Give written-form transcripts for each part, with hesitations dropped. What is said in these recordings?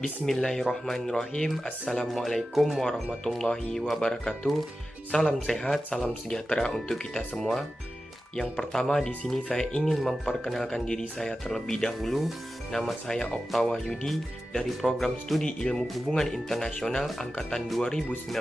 Bismillahirrahmanirrahim. Assalamualaikum warahmatullahi wabarakatuh. Salam sehat, salam sejahtera untuk kita semua. Yang pertama di sini saya ingin memperkenalkan diri saya terlebih dahulu. Nama saya Okta Wahyudi dari Program Studi Ilmu Hubungan Internasional Angkatan 2019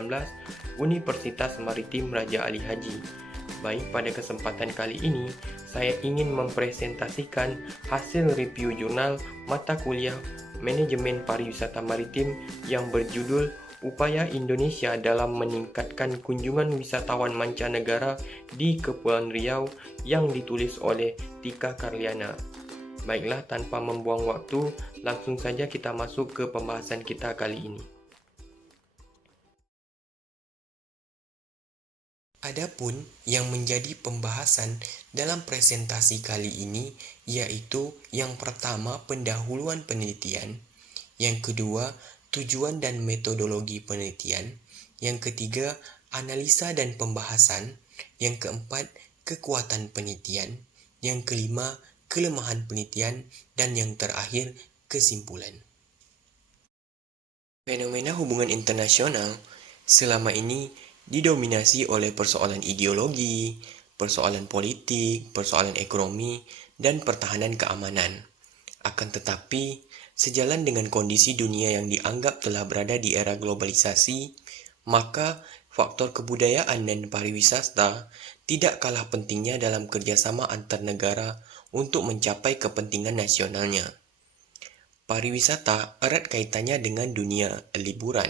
Universitas Maritim Raja Ali Haji. Baik, pada kesempatan kali ini saya ingin mempresentasikan hasil review jurnal mata kuliah Manajemen Pariwisata Maritim yang berjudul Upaya Indonesia dalam Meningkatkan Kunjungan Wisatawan Mancanegara di Kepulauan Riau yang ditulis oleh Tika Karliana. Baiklah, tanpa membuang waktu, langsung saja kita masuk ke pembahasan kita kali ini. Adapun yang menjadi pembahasan dalam presentasi kali ini yaitu yang pertama pendahuluan penelitian, yang kedua tujuan dan metodologi penelitian, yang ketiga analisa dan pembahasan, yang keempat kekuatan penelitian, yang kelima kelemahan penelitian, dan yang terakhir kesimpulan. Fenomena hubungan internasional selama ini didominasi oleh persoalan ideologi, persoalan politik, persoalan ekonomi, dan pertahanan keamanan. Akan tetapi, sejalan dengan kondisi dunia yang dianggap telah berada di era globalisasi, maka faktor kebudayaan dan pariwisata tidak kalah pentingnya dalam kerjasama antar negara untuk mencapai kepentingan nasionalnya. Pariwisata erat kaitannya dengan dunia liburan,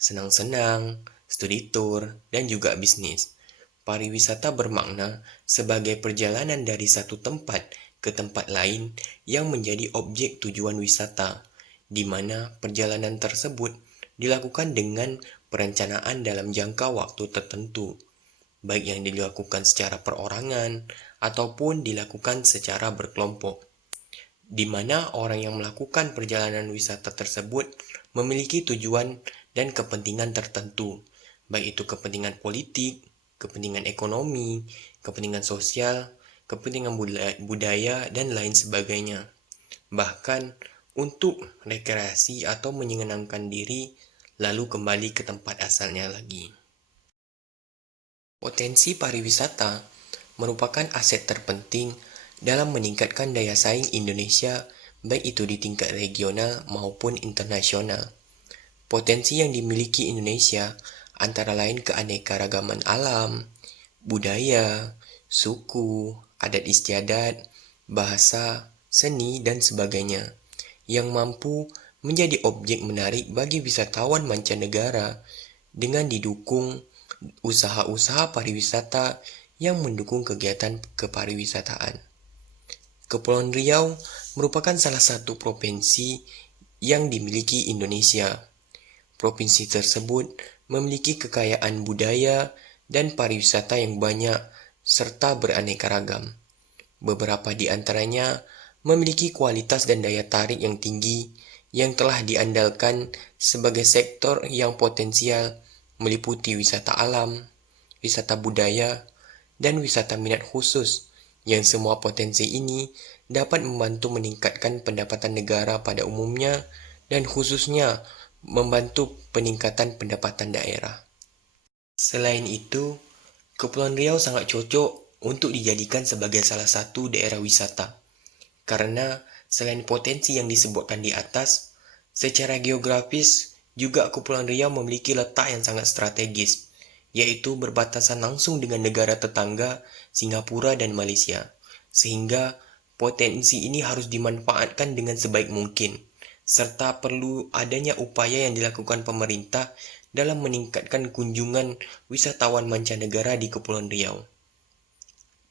senang-senang, studi tour, dan juga bisnis. Pariwisata bermakna sebagai perjalanan dari satu tempat ke tempat lain yang menjadi objek tujuan wisata, di mana perjalanan tersebut dilakukan dengan perencanaan dalam jangka waktu tertentu, baik yang dilakukan secara perorangan ataupun dilakukan secara berkelompok, di mana orang yang melakukan perjalanan wisata tersebut memiliki tujuan dan kepentingan tertentu, baik itu kepentingan politik, kepentingan ekonomi, kepentingan sosial, kepentingan budaya, dan lain sebagainya. Bahkan untuk rekreasi atau menyenangkan diri, lalu kembali ke tempat asalnya lagi. Potensi pariwisata merupakan aset terpenting dalam meningkatkan daya saing Indonesia, baik itu di tingkat regional maupun internasional. Potensi yang dimiliki Indonesia antara lain keanekaragaman alam, budaya, suku, adat istiadat, bahasa, seni, dan sebagainya, yang mampu menjadi objek menarik bagi wisatawan mancanegara dengan didukung usaha-usaha pariwisata yang mendukung kegiatan kepariwisataan. Kepulauan Riau merupakan salah satu provinsi yang dimiliki Indonesia. Provinsi tersebut memiliki kekayaan budaya dan pariwisata yang banyak serta beraneka ragam. Beberapa di antaranya memiliki kualitas dan daya tarik yang tinggi yang telah diandalkan sebagai sektor yang potensial meliputi wisata alam, wisata budaya, dan wisata minat khusus, yang semua potensi ini dapat membantu meningkatkan pendapatan negara pada umumnya dan khususnya membantu peningkatan pendapatan daerah. Selain itu, Kepulauan Riau sangat cocok untuk dijadikan sebagai salah satu daerah wisata, karena selain potensi yang disebutkan di atas, secara geografis juga Kepulauan Riau memiliki letak yang sangat strategis, yaitu berbatasan langsung dengan negara tetangga Singapura dan Malaysia, sehingga potensi ini harus dimanfaatkan dengan sebaik mungkin, serta perlu adanya upaya yang dilakukan pemerintah dalam meningkatkan kunjungan wisatawan mancanegara di Kepulauan Riau.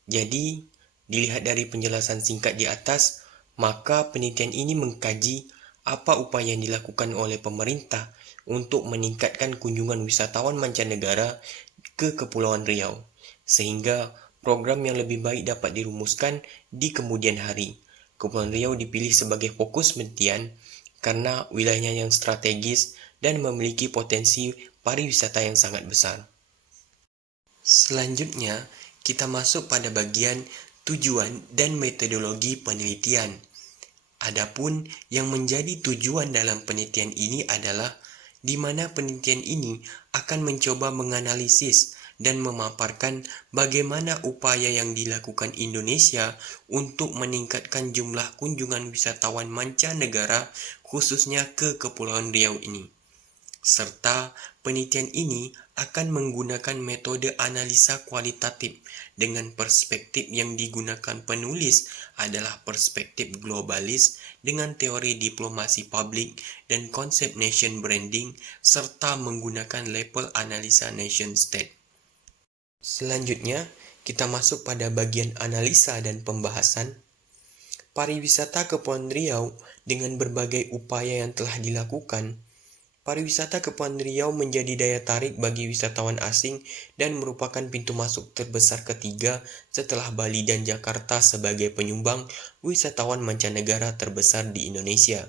Jadi, dilihat dari penjelasan singkat di atas, maka penelitian ini mengkaji apa upaya yang dilakukan oleh pemerintah untuk meningkatkan kunjungan wisatawan mancanegara ke Kepulauan Riau, sehingga program yang lebih baik dapat dirumuskan di kemudian hari. Kepulauan Riau dipilih sebagai fokus penelitian karena wilayahnya yang strategis dan memiliki potensi pariwisata yang sangat besar. Selanjutnya, kita masuk pada bagian tujuan dan metodologi penelitian. Adapun yang menjadi tujuan dalam penelitian ini adalah di mana penelitian ini akan mencoba menganalisis dan memaparkan bagaimana upaya yang dilakukan Indonesia untuk meningkatkan jumlah kunjungan wisatawan mancanegara khususnya ke Kepulauan Riau ini. Serta penelitian ini akan menggunakan metode analisa kualitatif dengan perspektif yang digunakan penulis adalah perspektif globalis dengan teori diplomasi publik dan konsep nation branding serta menggunakan label analisa nation state. Selanjutnya, kita masuk pada bagian analisa dan pembahasan. Pariwisata Kepulauan Riau dengan berbagai upaya yang telah dilakukan, pariwisata Kepulauan Riau menjadi daya tarik bagi wisatawan asing dan merupakan pintu masuk terbesar ketiga setelah Bali dan Jakarta sebagai penyumbang wisatawan mancanegara terbesar di Indonesia.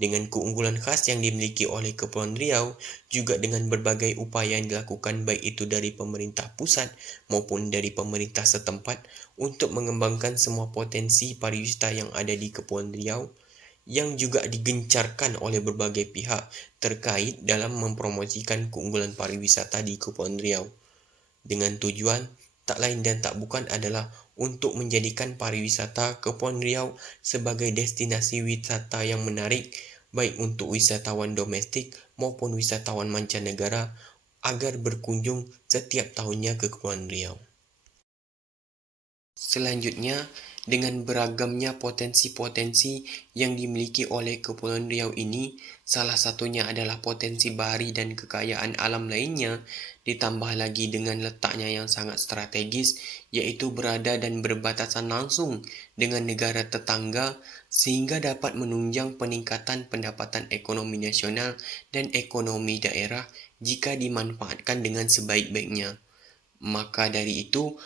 Dengan keunggulan khas yang dimiliki oleh Kepulauan Riau, juga dengan berbagai upaya yang dilakukan baik itu dari pemerintah pusat maupun dari pemerintah setempat untuk mengembangkan semua potensi pariwisata yang ada di Kepulauan Riau, yang juga digencarkan oleh berbagai pihak terkait dalam mempromosikan keunggulan pariwisata di Kepulauan Riau. Dengan tujuan tak lain dan tak bukan adalah untuk menjadikan pariwisata Kepulauan Riau sebagai destinasi wisata yang menarik baik untuk wisatawan domestik maupun wisatawan mancanegara agar berkunjung setiap tahunnya ke Kepulauan Riau. Selanjutnya, dengan beragamnya potensi-potensi yang dimiliki oleh Kepulauan Riau ini, salah satunya adalah potensi bahari dan kekayaan alam lainnya, ditambah lagi dengan letaknya yang sangat strategis, yaitu berada dan berbatasan langsung dengan negara tetangga, sehingga dapat menunjang peningkatan pendapatan ekonomi nasional dan ekonomi daerah jika dimanfaatkan dengan sebaik-baiknya. Maka dari itu,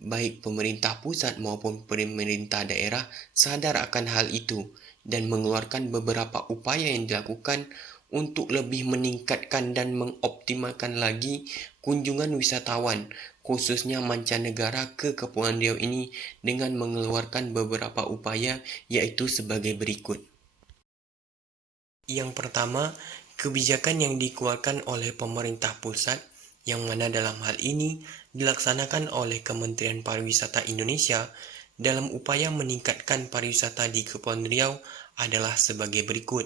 baik pemerintah pusat maupun pemerintah daerah sadar akan hal itu dan mengeluarkan beberapa upaya yang dilakukan untuk lebih meningkatkan dan mengoptimalkan lagi kunjungan wisatawan, khususnya mancanegara ke Kepulauan Riau ini dengan mengeluarkan beberapa upaya yaitu sebagai berikut. Yang pertama, kebijakan yang dikeluarkan oleh pemerintah pusat yang mana dalam hal ini dilaksanakan oleh Kementerian Pariwisata Indonesia dalam upaya meningkatkan pariwisata di Kepulauan Riau adalah sebagai berikut.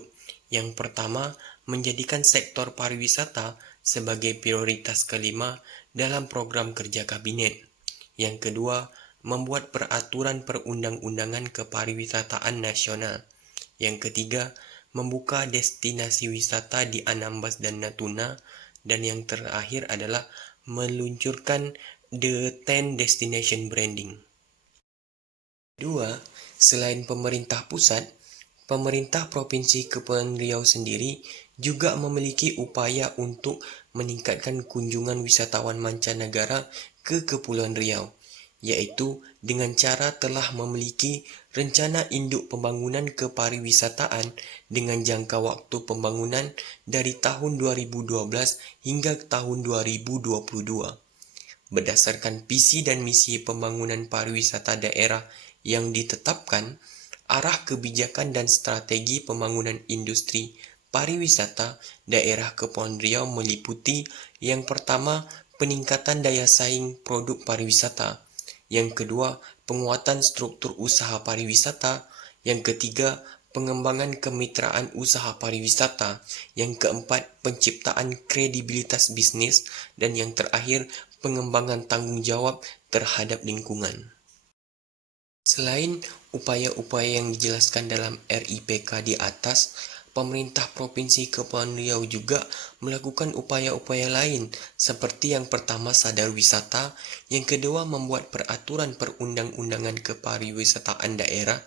Yang pertama, menjadikan sektor pariwisata sebagai prioritas kelima dalam program kerja kabinet. Yang kedua, membuat peraturan perundang-undangan kepariwisataan nasional. Yang ketiga, membuka destinasi wisata di Anambas dan Natuna. Dan yang terakhir adalah meluncurkan The 10 Destination Branding. Kedua, selain pemerintah pusat, pemerintah Provinsi Kepulauan Riau sendiri juga memiliki upaya untuk meningkatkan kunjungan wisatawan mancanegara ke Kepulauan Riau, yaitu dengan cara telah memiliki rencana induk pembangunan kepariwisataan dengan jangka waktu pembangunan dari tahun 2012 hingga tahun 2022. Berdasarkan visi dan misi pembangunan pariwisata daerah yang ditetapkan, arah kebijakan dan strategi pembangunan industri pariwisata daerah Kepulauan Riau meliputi yang pertama, peningkatan daya saing produk pariwisata. Yang kedua, penguatan struktur usaha pariwisata. Yang ketiga, pengembangan kemitraan usaha pariwisata. Yang keempat, penciptaan kredibilitas bisnis. Dan yang terakhir, pengembangan tanggung jawab terhadap lingkungan. Selain upaya-upaya yang dijelaskan dalam RIPK di atas, pemerintah Provinsi Kepulauan Riau juga melakukan upaya-upaya lain seperti yang pertama sadar wisata, yang kedua membuat peraturan perundang-undangan kepariwisataan daerah,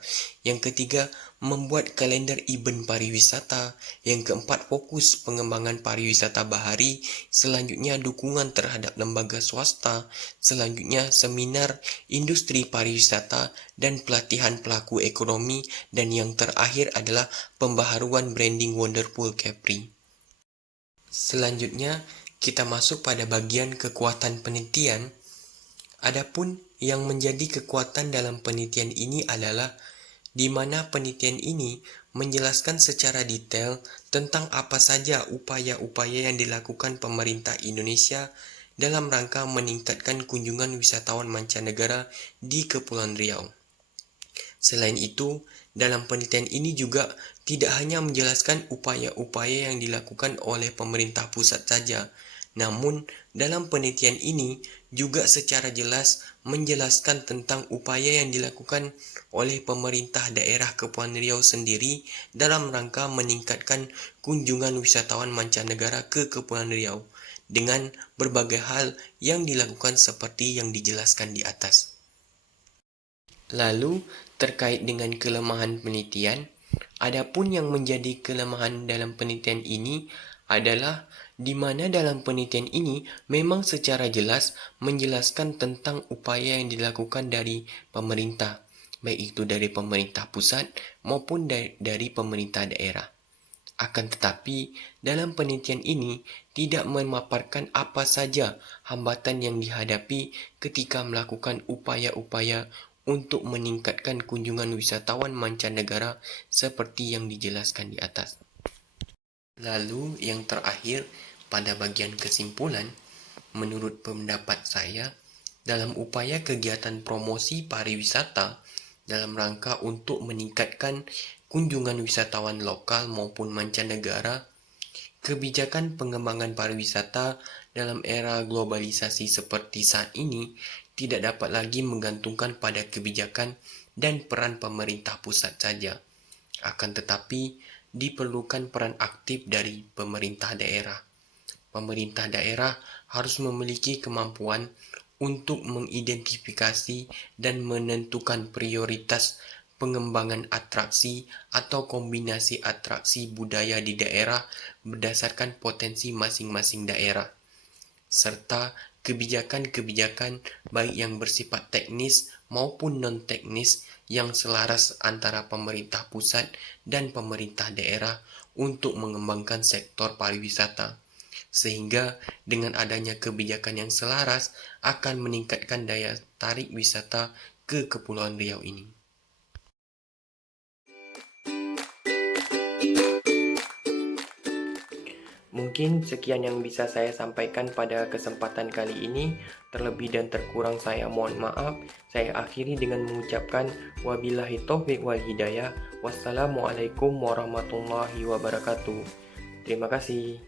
yang ketiga membuat kalender event pariwisata, yang keempat fokus pengembangan pariwisata bahari, selanjutnya dukungan terhadap lembaga swasta, selanjutnya seminar industri pariwisata dan pelatihan pelaku ekonomi, dan yang terakhir adalah pembaharuan branding Wonderful Capri. Selanjutnya, kita masuk pada bagian kekuatan penelitian. Adapun yang menjadi kekuatan dalam penelitian ini adalah di mana penelitian ini menjelaskan secara detail tentang apa saja upaya-upaya yang dilakukan pemerintah Indonesia dalam rangka meningkatkan kunjungan wisatawan mancanegara di Kepulauan Riau. Selain itu, dalam penelitian ini juga tidak hanya menjelaskan upaya-upaya yang dilakukan oleh pemerintah pusat saja, namun dalam penelitian ini juga secara jelas menjelaskan tentang upaya yang dilakukan oleh pemerintah daerah Kepulauan Riau sendiri dalam rangka meningkatkan kunjungan wisatawan mancanegara ke Kepulauan Riau dengan berbagai hal yang dilakukan seperti yang dijelaskan di atas. Lalu, terkait dengan kelemahan penelitian, adapun yang menjadi kelemahan dalam penelitian ini adalah di mana dalam penelitian ini memang secara jelas menjelaskan tentang upaya yang dilakukan dari pemerintah, baik itu dari pemerintah pusat maupun dari pemerintah daerah. Akan tetapi, dalam penelitian ini tidak memaparkan apa saja hambatan yang dihadapi ketika melakukan upaya-upaya untuk meningkatkan kunjungan wisatawan mancanegara seperti yang dijelaskan di atas. Lalu yang terakhir, pada bagian kesimpulan, menurut pendapat saya, dalam upaya kegiatan promosi pariwisata dalam rangka untuk meningkatkan kunjungan wisatawan lokal maupun mancanegara, kebijakan pengembangan pariwisata dalam era globalisasi seperti saat ini tidak dapat lagi menggantungkan pada kebijakan dan peran pemerintah pusat saja. Akan tetapi, diperlukan peran aktif dari pemerintah daerah. Pemerintah daerah harus memiliki kemampuan untuk mengidentifikasi dan menentukan prioritas pengembangan atraksi atau kombinasi atraksi budaya di daerah berdasarkan potensi masing-masing daerah, serta kebijakan-kebijakan baik yang bersifat teknis maupun non-teknis yang selaras antara pemerintah pusat dan pemerintah daerah untuk mengembangkan sektor pariwisata. Sehingga dengan adanya kebijakan yang selaras akan meningkatkan daya tarik wisata ke Kepulauan Riau ini. Mungkin sekian yang bisa saya sampaikan pada kesempatan kali ini. Terlebih dan terkurang saya mohon maaf. Saya akhiri dengan mengucapkan wabillahi taufiq wal hidayah. Wassalamualaikum warahmatullahi wabarakatuh. Terima kasih.